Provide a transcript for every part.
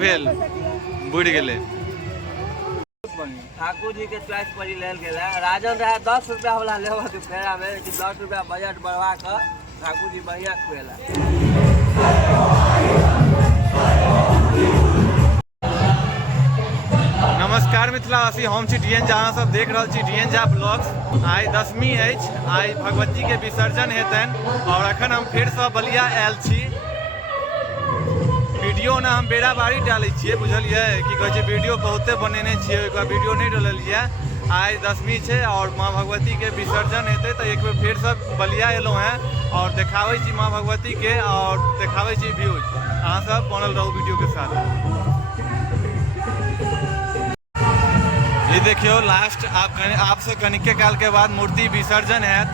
भेल बुड़ गेले। ठाकुर जी के चॉइस पर लेल गेला। राजन रहा 10 रुपया वाला लेवा के फेरा में 10 रुपया बजट बढ़वा के ठाकुर जी बढ़िया खुएला। नमस्कार मिथिलावासी, हम छी डीएन झा, अहाँ सब देख रहल छी डीएन झा ब्लॉग्स। आइ दशमी अछि, आइ भगवती के विसर्जन हेतनि और अखन हम फेर से बलिया आयल छी। वीडियो ना हम बेरा बारी डालै छियै, बुझलियै कि कहै छै वीडियो बहुते बनेने छियै, एक बार वीडियो नहीं डाललियै। आइ दशमी छै और माँ भगवती के विसर्जन हेतै तो एक बेर फेर से बलिया एलहुँ हैं और देखाबै छी माँ भगवती के और देखाबै छी व्यूज। अहाँ सब बनल रहू वीडियो के साथ। ये देखियो लास्ट आप से कनिके काल के बाद मूर्ति विसर्जन हैत।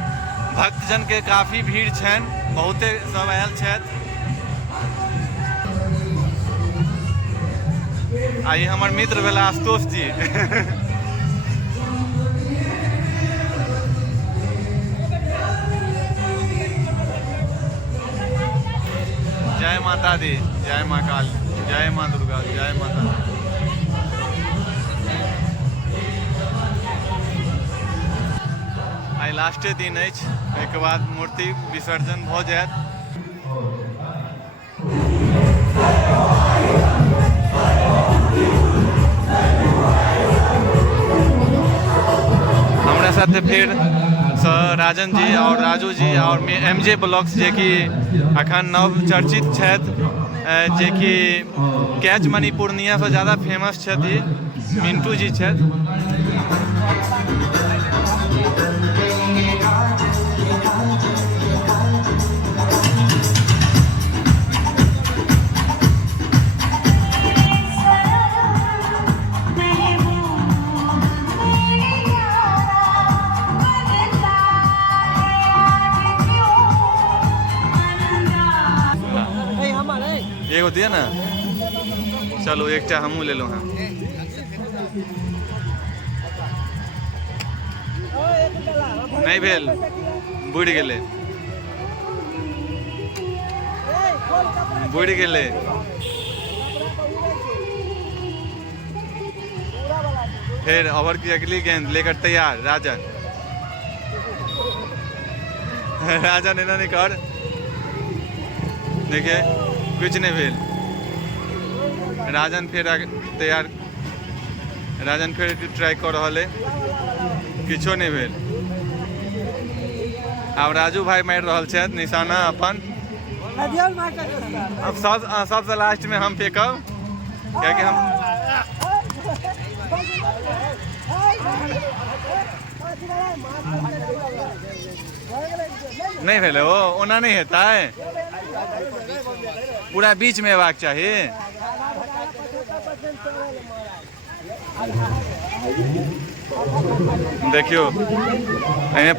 भक्तजन के काफी भीड़ छन, बहुते सब आयल छथि। आई हमर मित्र भेला आशुतोष जी। जय माता दी, जय माँ काली, जय माँ दुर्गा, जय माता दी। आई लास्टे दिन अछि, एहिके बाद मूर्ति विसर्जन भ जायत। हमरा साथे फिर राजन जी और राजू जी और एमजे ब्लॉग्स जे कि अखन नव चर्चित छथि, जे कि कैच मनी पूर्णिया से ज़्यादा फेमस छथि, मिंटू जी छथि। एगो दिया ना, चलो एक टा हमू ले लो। हाँ नहीं भेल बुड़ गेले, बुड़ गेले। फिर ओवर की अगली गेंद लेकर तैयार राजन। राजन इन्होंने कर देखिए कुछ नहीं भेल। राजन फिर तैयार, राजन फिर ट्राई कर रहा है, किछो नहीं भेल। अब राजू भाई मार रहा है निशाना अपन। अब सबसे लास्ट में हम फेंकब, क्या कि हम नहीं भेले वो ओना नहीं होता है, पूरा बीच में हेबाक चाहिए। देखियो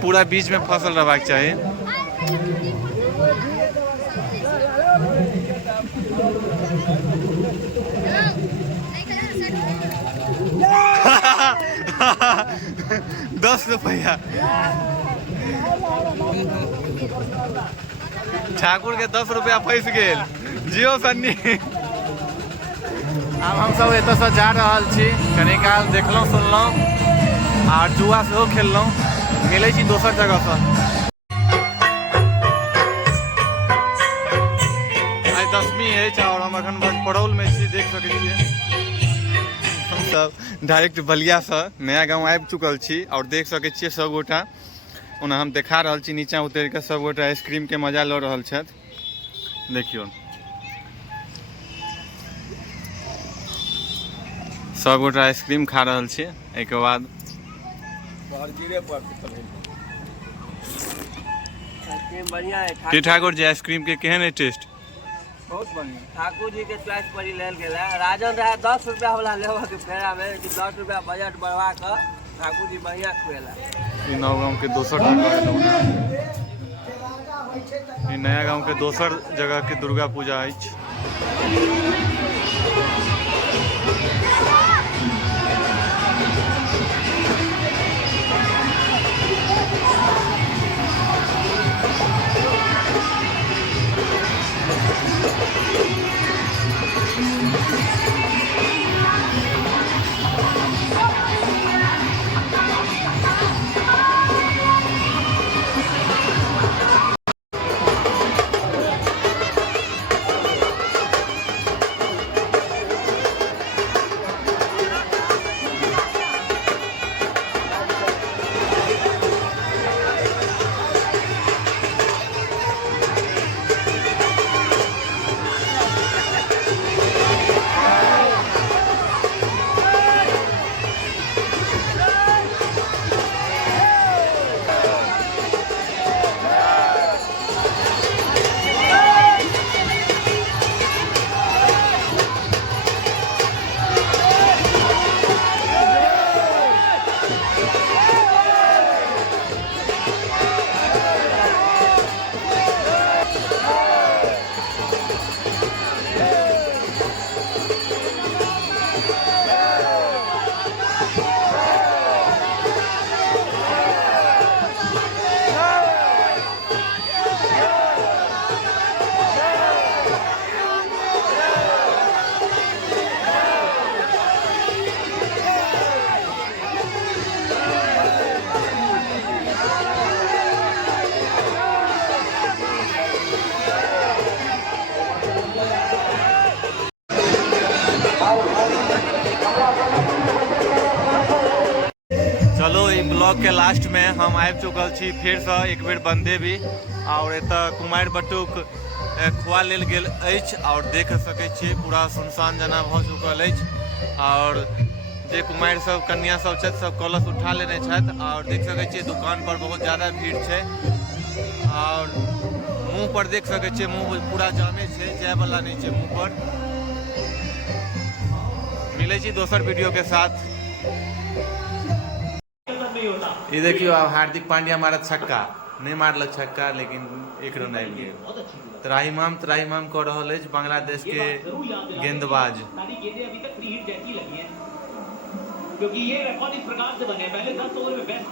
पूरा बीच में फसल रहबाक चाहिए। ₹10 ठाकुर के ₹10 फंस गेल, जियो सन्नी। अब हम सब एत से जा रहल छी, कनी काल देखलहुँ सुनलहुँ और जुआ से खेललहुँ। मिलै छी दोसर जगह से। आई दशमी अछि और हम अखन पड़ौल में छी, देख सकै छियै। हम सब डायरेक्ट बलिया से नया गाँव आबि चुकल छी और देख सकै छियै सब गोटा। ओना हम देखा रहल छी नीचा उतर के सब गोटा आइसक्रीम के मजा लऽ रहल छथि। देखियो सब गोटा आइसक्रीम खा रहल छी। एक बाद ठाकुर जी आइसक्रीम के केहन है टेस्ट? बहुत बढ़िया। ठाकुर जी के चॉइस पर लेल गेला। राजन रहा 10 रुपया वाला लेवा के फेरा में 10 रुपया बजट बढ़वा के ठाकुर जी बढ़िया खुएला। नव गाँव के दोसर नया गाँव के दोसर जगह के दुर्गा पूजा अछि। ब्लॉग के लास्ट में हम आबि चुकल छी फिर से एक बेर बंदे भी और एतऽ कुमारि बटुक खुआ लेल गेल अछि और देख सकै छियै पूरा सुनसान जना भऽ चुकल अछि और जे कुमारि सब कन्या सब छथि सब कलश उठा लेने छथि और देख सकै छियै दुकान पर बहुत ज़्यादा भीड़ छै और मुँह पर देख सकै छियै मुँह पूरा जामे छै जाय वाला नहीं छै मुँह पर। मिले छी दोसर वीडियो के साथ। ये देखियो अब हार्दिक पांड्या मारा छक्का नहीं मारल छक्का लेकिन एक रन आबि गेल। त्राहिमाम कऽ रहल अछि बांग्लादेश के गेंदबाज। क्योंकि ये रिकॉर्ड इस प्रकार से बने पहले 10 ओवर में बेस्ट